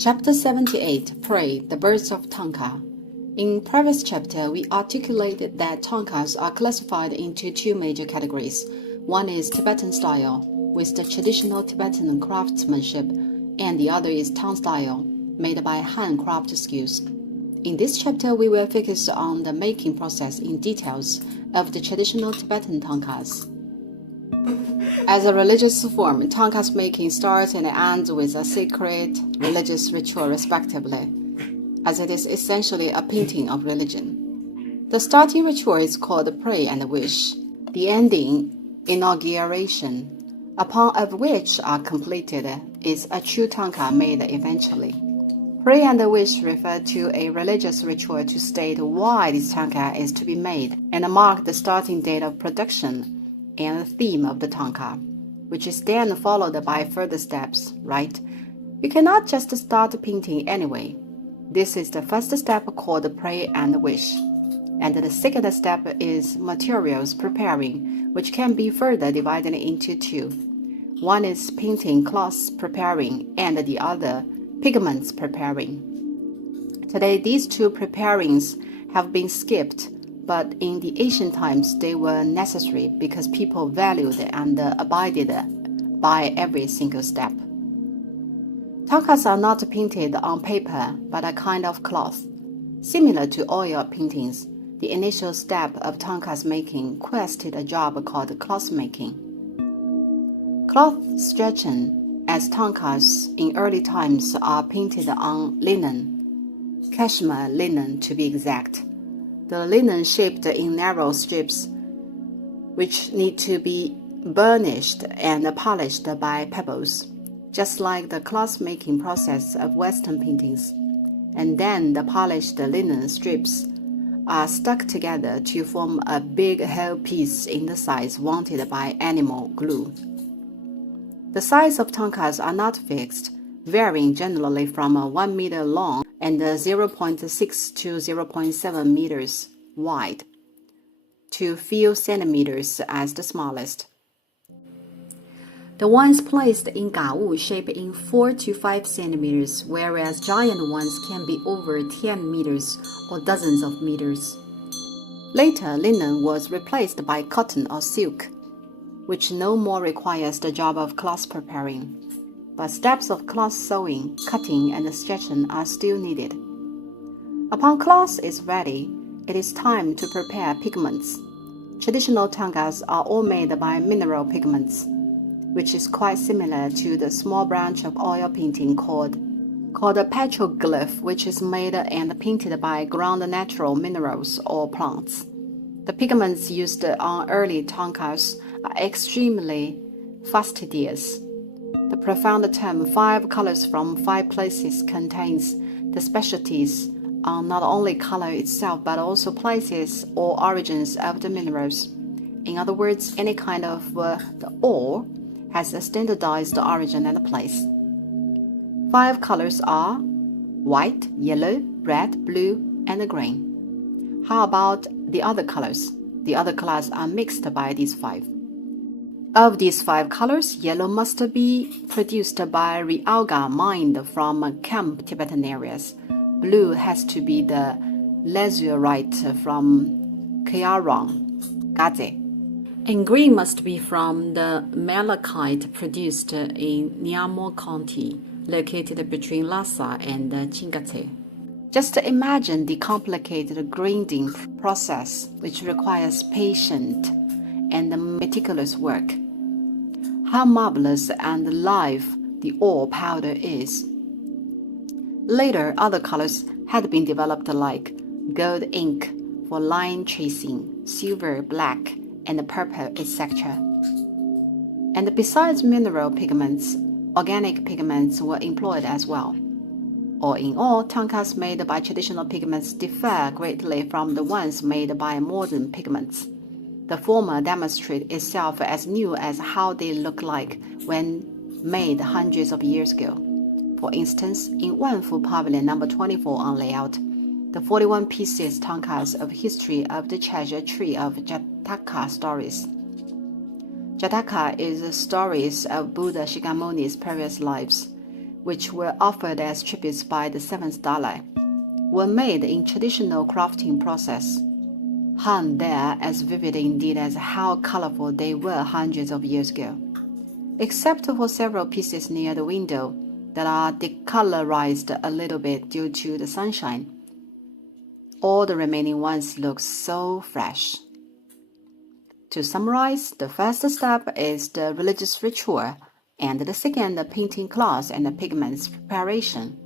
Chapter 78 Pray, the Birds of Tanka. In previous chapter, we articulated that tankas are classified into two major categories. One is Tibetan style, with the traditional Tibetan craftsmanship, and the other is Tang style, made by handcraft skills. In this chapter, we will focus on the making process in details of the traditional Tibetan tankas. As a religious form, tankas making starts and ends with a sacred religious ritual respectively, as it is essentially a painting of religion. The starting ritual is called pray and wish, the ending inauguration, upon of which are completed is a true tanka made eventually. Pray and wish refer to a religious ritual to state why this tanka is to be made and mark the starting date of production and the theme of the tanka, which is then followed by further steps, right? You cannot just start painting anyway. This is the first step called pray and wish. And the second step is materials preparing, which can be further divided into two. One is painting cloths preparing and the other pigments preparing. Today, these two preparings have been skipped, but in the ancient times they were necessary because people valued and abided by every single step. Tankas are not painted on paper, but a kind of cloth. Similar to oil paintings, the initial step of tankas making quested a job called cloth making. Cloth stretching, as tankas in early times are painted on linen, cashmere linen to be exact. The linen shaped in narrow strips, which need to be burnished and polished by pebbles, just like the cloth-making process of Western paintings. And then the polished linen strips are stuck together to form a big whole piece in the size wanted by animal glue. The size of tankas are not fixed, varying generally from 1 meter long and 0.6 to 0.7 meters wide, to few centimeters as the smallest. The ones placed in ga'u shape in 4 to 5 centimeters, whereas giant ones can be over 10 meters or dozens of meters. Later, linen was replaced by cotton or silk, which no more requires the job of cloth preparing. But steps of cloth sewing, cutting, and stretching are still needed. Upon cloth is ready, it is time to prepare pigments. Traditional tankas are all made by mineral pigments, which is quite similar to the small branch of oil painting called a petroglyph, which is made and painted by ground natural minerals or plants. The pigments used on early tankas are extremely fastidious. The profound term 5 colors from 5 places contains the specialties on not only color itself but also places or origins of the minerals. In other words, any kind of the ore has a standardized origin and place. 5 colors are white, yellow, red, blue, and green. How about the other colors? The other colors are mixed by these 5. Of these 5 colors, yellow must be produced by realga mined from camp Tibetan areas. Blue has to be the lazurite from Kayarong, Gaze. And green must be from the malachite produced in Nyamo County, located between Lhasa and Chingate. Just imagine the complicated grinding process, which requires patient and meticulous work. How marvelous and live the ore powder is. Later, other colors had been developed like gold ink for line tracing, silver, black, and purple, etc. And besides mineral pigments, organic pigments were employed as well. All in all, tankas made by traditional pigments differ greatly from the ones made by modern pigments. The former demonstrate itself as new as how they look like when made hundreds of years ago. For instance, in Wanfu Pavilion number 24 on layout, the 41 pieces tankas of history of the treasure tree of Jataka stories. Jataka is the stories of Buddha Shakyamuni's previous lives. which were offered as tributes by the 7th Dalai, were made in traditional crafting process, hung there as vivid indeed as how colorful they were hundreds of years ago. Except for several pieces near the window that are decolorized a little bit due to the sunshine, all the remaining ones look so fresh. To summarize, the first step is the religious ritual, and the second, the painting class and the pigments preparation.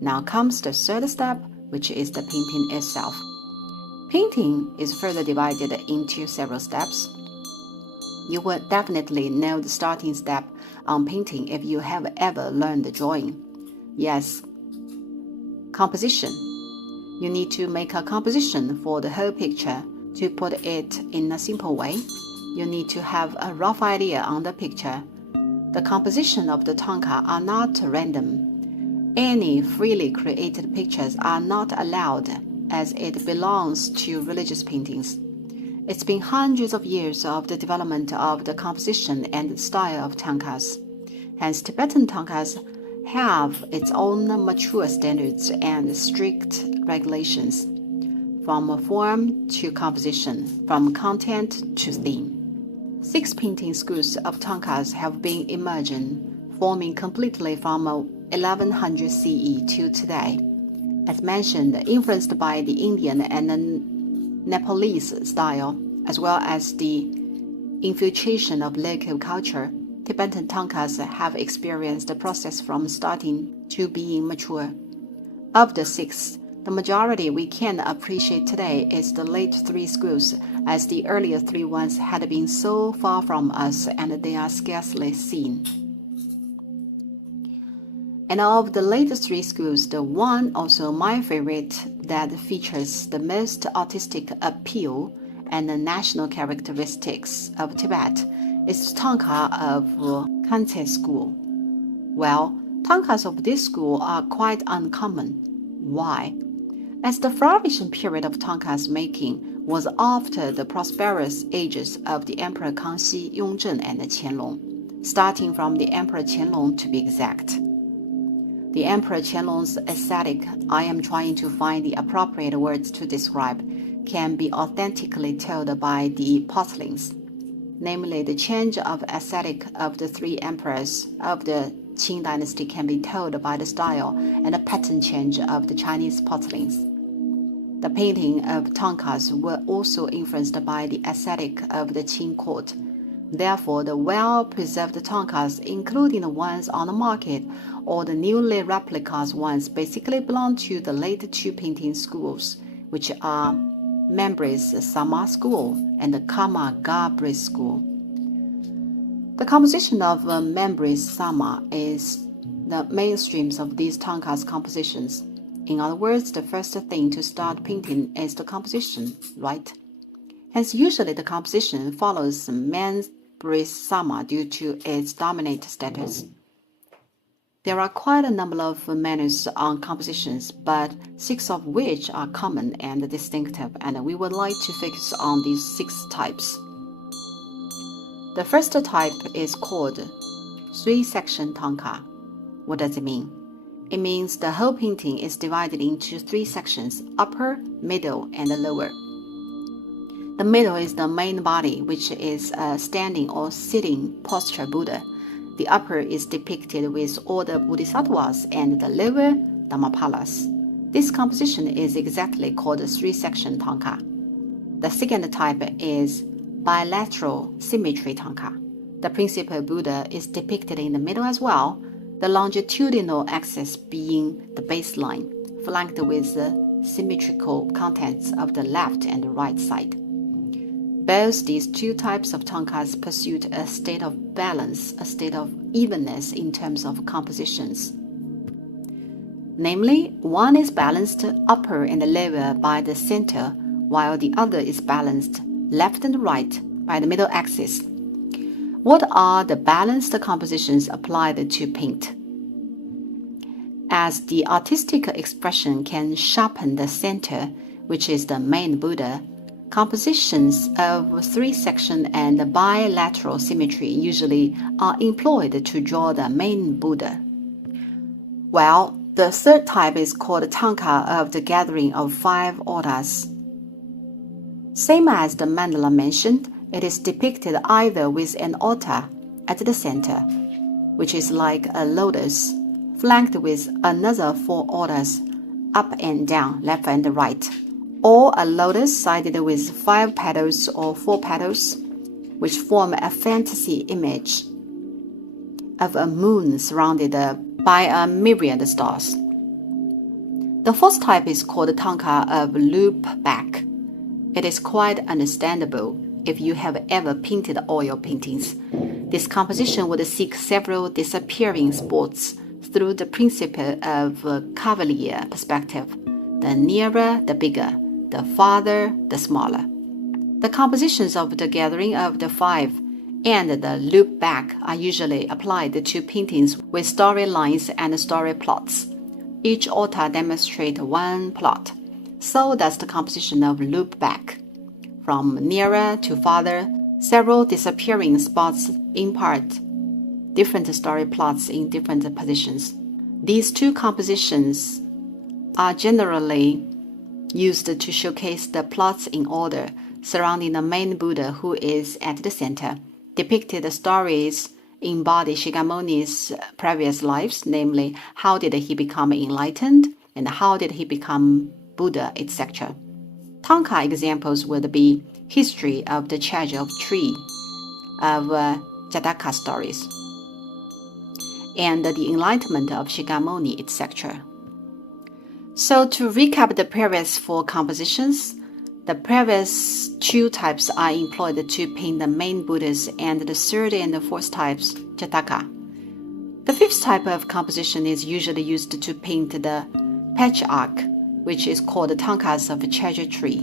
Now comes the third step, which is the painting itself. Painting is further divided into several steps. You will definitely know the starting step on painting if you have ever learned drawing. Yes, composition. You need to make a composition for the whole picture. To put it in a simple way, you need to have a rough idea on the picture. The composition of the tanka are not random. Any freely created pictures are not allowed, as it belongs to religious paintings. It's been hundreds of years of the development of the composition and style of tankas. Hence, Tibetan tankas have its own mature standards and strict regulations, from form to composition, from content to theme. 6 painting schools of tankas have been emerging, forming completely from 1100 CE to today. As mentioned, influenced by the Indian and the Nepalese style, as well as the infiltration of local culture, Tibetan tankas have experienced the process from starting to being mature. Of the 6, the majority we can appreciate today is the late 3 schools, as the earlier 3 ones had been so far from us and they are scarcely seen. And of the latest 3 schools, the one also my favorite that features the most artistic appeal and the national characteristics of Tibet is the tanka of Kante school. Well, tankas of this school are quite uncommon. Why? As the flourishing period of tankas making was after the prosperous ages of the Emperor Kangxi, Yonghe, and Qianlong, starting from the Emperor Qianlong to be exact. The Emperor Qianlong's aesthetic, I am trying to find the appropriate words to describe, can be authentically told by the porcelains, namely the change of aesthetic of the 3 emperors of the Qing dynasty can be told by the style and the pattern change of the Chinese porcelains. The painting of tankas were also influenced by the aesthetic of the Qing court. Therefore, the well-preserved tankas, including the ones on the market or the newly replicas ones, basically belong to the late 2 painting schools, which are Membris Sama school and the Kama Gabri school. The composition of Membris Sama is the mainstreams of these tankas compositions. In other words, the first thing to start painting is the composition, right? Hence, usually the composition follows Membris Sama due to its dominant status. There are quite a number of manners on compositions, but 6 of which are common and distinctive, and we would like to focus on these 6 types. The first type is called 3-section tanka. What does it mean? It means the whole painting is divided into 3 sections, upper, middle, and lower. The middle is the main body, which is a standing or sitting posture Buddha. The upper is depicted with all the bodhisattvas and the lower dhammapalas. This composition is exactly called 3-section tanka. The second type is bilateral symmetry tanka. The principal Buddha is depicted in the middle as well, the longitudinal axis being the baseline, flanked with the symmetrical contents of the left and the right side. Both these 2 types of tankas pursued a state of balance, a state of evenness in terms of compositions. Namely, one is balanced upper and lower by the center, while the other is balanced left and right by the middle axis. What are the balanced compositions applied to paint? As the artistic expression can sharpen the center, which is the main Buddha, compositions of 3-section and bilateral symmetry usually are employed to draw the main Buddha. Well, the third type is called Tanka of the gathering of 5 orders. Same as the mandala mentioned, it is depicted either with an altar at the center, which is like a lotus, flanked with another 4 orders up and down, left and right, or a lotus sided with 5 petals or 4 petals, which form a fantasy image of a moon surrounded by a myriad stars. The fourth type is called Tanka of loop back. It is quite understandable if you have ever painted oil paintings. This composition would seek several disappearing spots through the principle of cavalier perspective. The nearer, the bigger, the farther, the smaller. The compositions of the gathering of the 5 and the loop back are usually applied to paintings with storylines and story plots. Each altar demonstrates one plot. So does the composition of loop back. From nearer to farther, several disappearing spots impart different story plots in different positions. These 2 compositions are generally used to showcase the plots in order surrounding the main Buddha who is at the center. Depicted stories embody Shakyamuni's previous lives, namely how did he become enlightened and how did he become Buddha, etc. Tanka examples would be history of the charge of tree, of Jataka stories, and the enlightenment of Shakyamuni, etc. So to recap the previous 4 compositions, the previous 2 types are employed to paint the main Buddhas, and the third and the fourth types, Jataka. The fifth type of composition is usually used to paint the patriarch, which is called the Tankas of a treasure tree.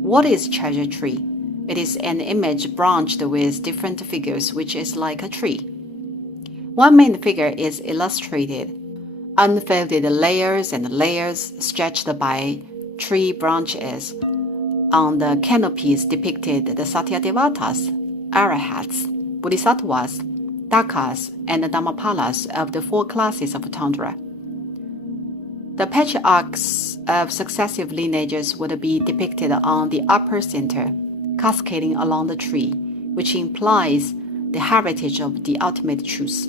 What is treasure tree? It is an image branched with different figures, which is like a tree. One main figure is illustrated, unfolded layers and layers stretched by tree branches. On the canopies depicted the Satyadevatas, Arahats, Bodhisattvas, Dakas, and Dhammapalas of the 4 classes of Tantra. The patriarchs of successive lineages would be depicted on the upper center, cascading along the tree, which implies the heritage of the ultimate truth,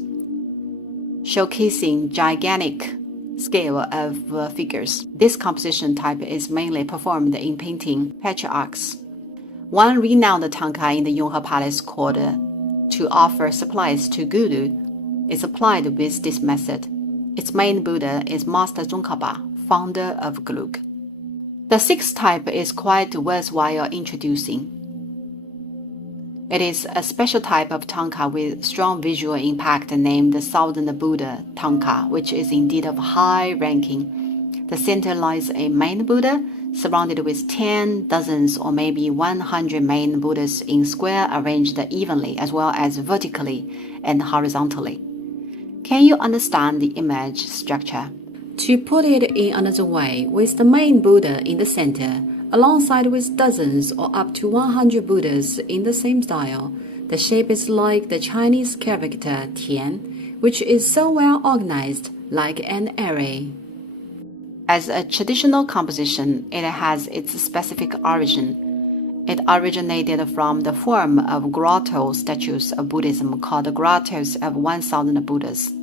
showcasing gigantic scale of figures. This composition type is mainly performed in painting patriarchs. One renowned Tanka in the Yonghe Palace called to offer supplies to Guru is applied with this method. Its main Buddha is Master Tsongkhapa, founder of Gelug. The 6th type is quite worthwhile introducing. It is a special type of Tanka with strong visual impact named the Thousand Buddha Tanka, which is indeed of high ranking. The center lies a main Buddha, surrounded with 10 dozens or maybe 100 main Buddhas in square arranged evenly as well as vertically and horizontally. Can you understand the image structure? To put it in another way, with the main Buddha in the center, alongside with dozens or up to 100 Buddhas in the same style, the shape is like the Chinese character Tian, which is so well organized like an array. As a traditional composition, it has its specific origin. It originated from the form of grotto statues of Buddhism called grottos of 1,000 Buddhas.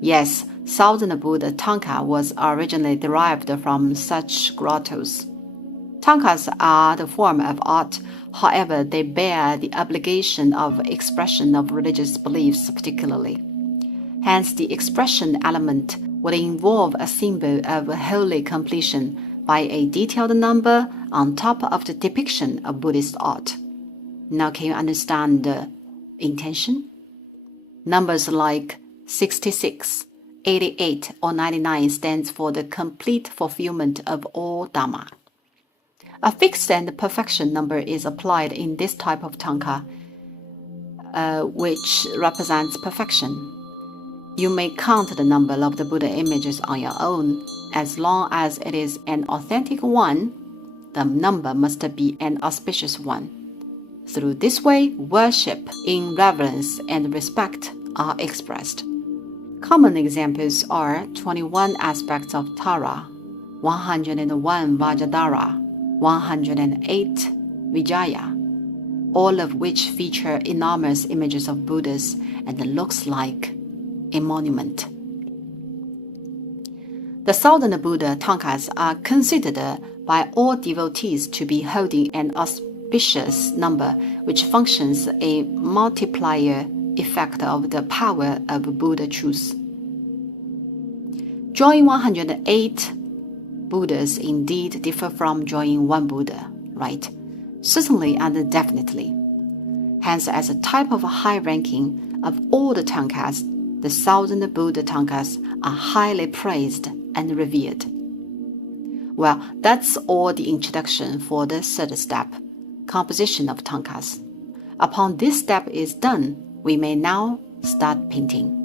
Yes, 1,000 Buddha Tanka was originally derived from such grottos. Tankas are the form of art, however, they bear the obligation of expression of religious beliefs particularly. Hence, the expression element would involve a symbol of holy completion by a detailed number on top of the depiction of Buddhist art. Now can you understand the intention? Numbers like 66, 88, or 99 stands for the complete fulfillment of all Dhamma. A fixed and perfection number is applied in this type of Tanka, which represents perfection. You may count the number of the Buddha images on your own. As long as it is an authentic one, the number must be an auspicious one. Through this way, worship in reverence and respect are expressed. Common examples are 21 aspects of Tara, 101 Vajradhara, 108 Vijaya, all of which feature enormous images of Buddhas and looks like a monument. The Southern Buddha tankas are considered by all devotees to be holding an auspicious number which functions a multiplier effect of the power of Buddha truth. Drawing 108 Buddhas indeed differ from drawing one Buddha, right? Certainly and definitely. Hence, as a type of high ranking of all the tankas, the Southern Buddha tankas are highly praised and revered. Well, that's all the introduction for the third step, composition of tankas. Upon this step is done, we may now start painting.